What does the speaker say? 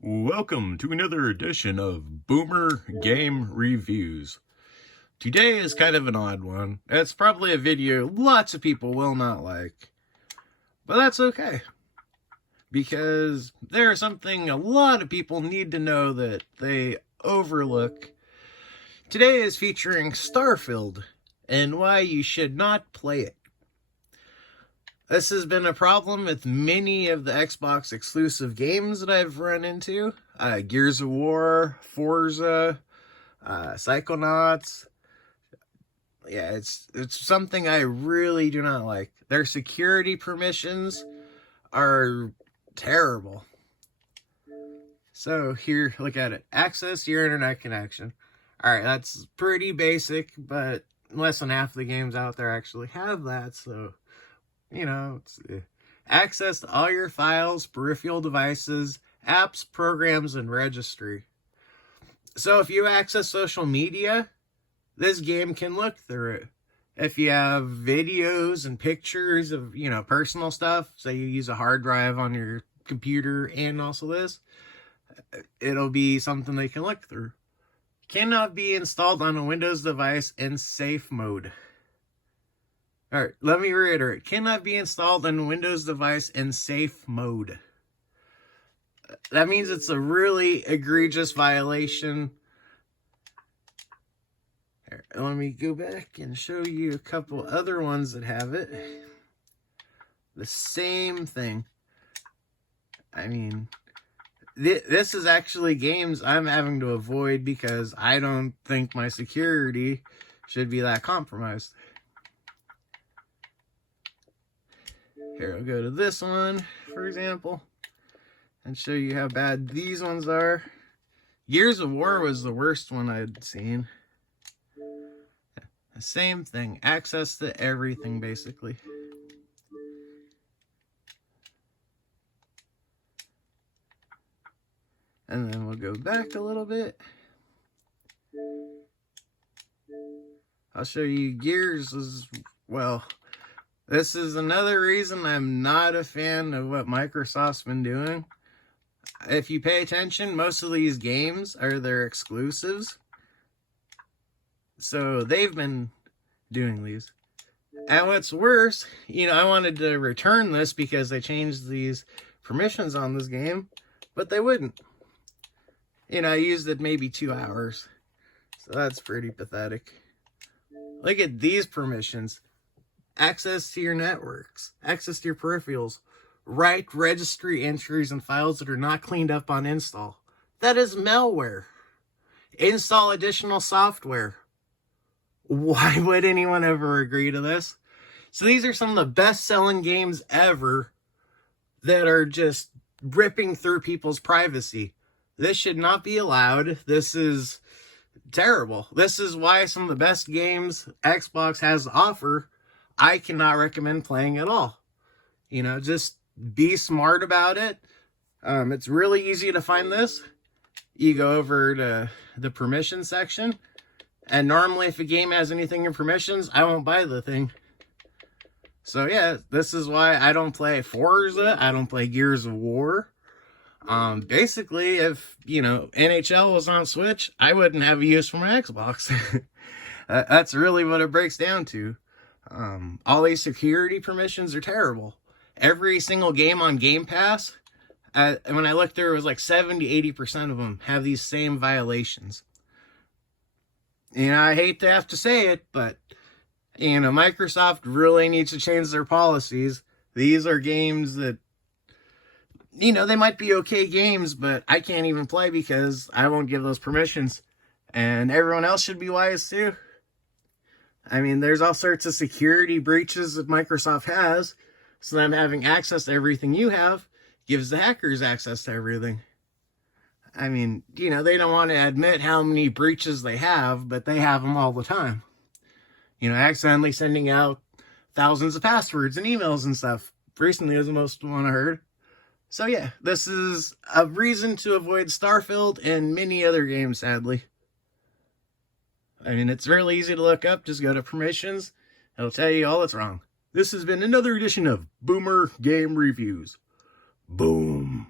Welcome to another edition of Boomer Game Reviews. Today is kind of an odd one. It's probably a video lots of people will not like. But that's okay. Because there's something a lot of people need to know that they overlook. Today is featuring Starfield and why you should not play it. This has been a problem with many of the Xbox exclusive games that I've run into. Gears of War, Forza, Psychonauts. Yeah, it's something I really do not like. Their security permissions are terrible. So here, look at it. Access your internet connection. Alright, that's pretty basic, but less than half the games out there actually have that, so... You know, it's access to all your files, peripheral devices, apps, programs, and registry. So if you access social media, this game can look through it. If you have videos and pictures of, personal stuff, say you use a hard drive on your computer and also this, it'll be something they can look through. Cannot be installed on a Windows device in safe mode. Alright, let me reiterate. Cannot be installed on a Windows device in safe mode. That means it's a really egregious violation. Here, let me go back and show you a couple other ones that have it. The same thing. I mean, this is actually games I'm having to avoid because I don't think my security should be that compromised. Here, I'll go to this one, for example, and show you how bad these ones are. Gears of War was the worst one I'd seen. The same thing, access to everything, basically. And then we'll go back a little bit. I'll show you Gears as well. This is another reason I'm not a fan of what Microsoft's been doing. If you pay attention, most of these games are their exclusives. So they've been doing these. And what's worse, I wanted to return this because they changed these permissions on this game, but they wouldn't. I used it maybe 2 hours. So that's pretty pathetic. Look at these permissions. Access to your networks, access to your peripherals, write registry entries and files that are not cleaned up on install. That is malware. Install additional software. Why would anyone ever agree to this? So these are some of the best-selling games ever that are just ripping through people's privacy. This should not be allowed. This is terrible. This is why some of the best games Xbox has to offer I cannot recommend playing at all. Just be smart about it. It's really easy to find this. You go over to the permission section, and normally if a game has anything in permissions, I won't buy the thing. So yeah, this is why I don't play Forza, I don't play Gears of War. Basically, if, NHL was on Switch, I wouldn't have a use for my Xbox. That's really what it breaks down to. All these security permissions are terrible. Every single game on GamePass, when I looked there, it was like 70-80% of them have these same violations. I hate to have to say it, but, Microsoft really needs to change their policies. These are games that, they might be okay games, but I can't even play because I won't give those permissions. And everyone else should be wise too. I mean, there's all sorts of security breaches that Microsoft has, so them having access to everything you have gives the hackers access to everything. I mean, they don't want to admit how many breaches they have, but they have them all the time. Accidentally sending out thousands of passwords and emails and stuff. Recently was the most one I heard. So yeah, this is a reason to avoid Starfield and many other games, sadly. I mean, it's really easy to look up. Just go to permissions. It'll tell you all that's wrong. This has been another edition of Boomer Game Reviews. Boom.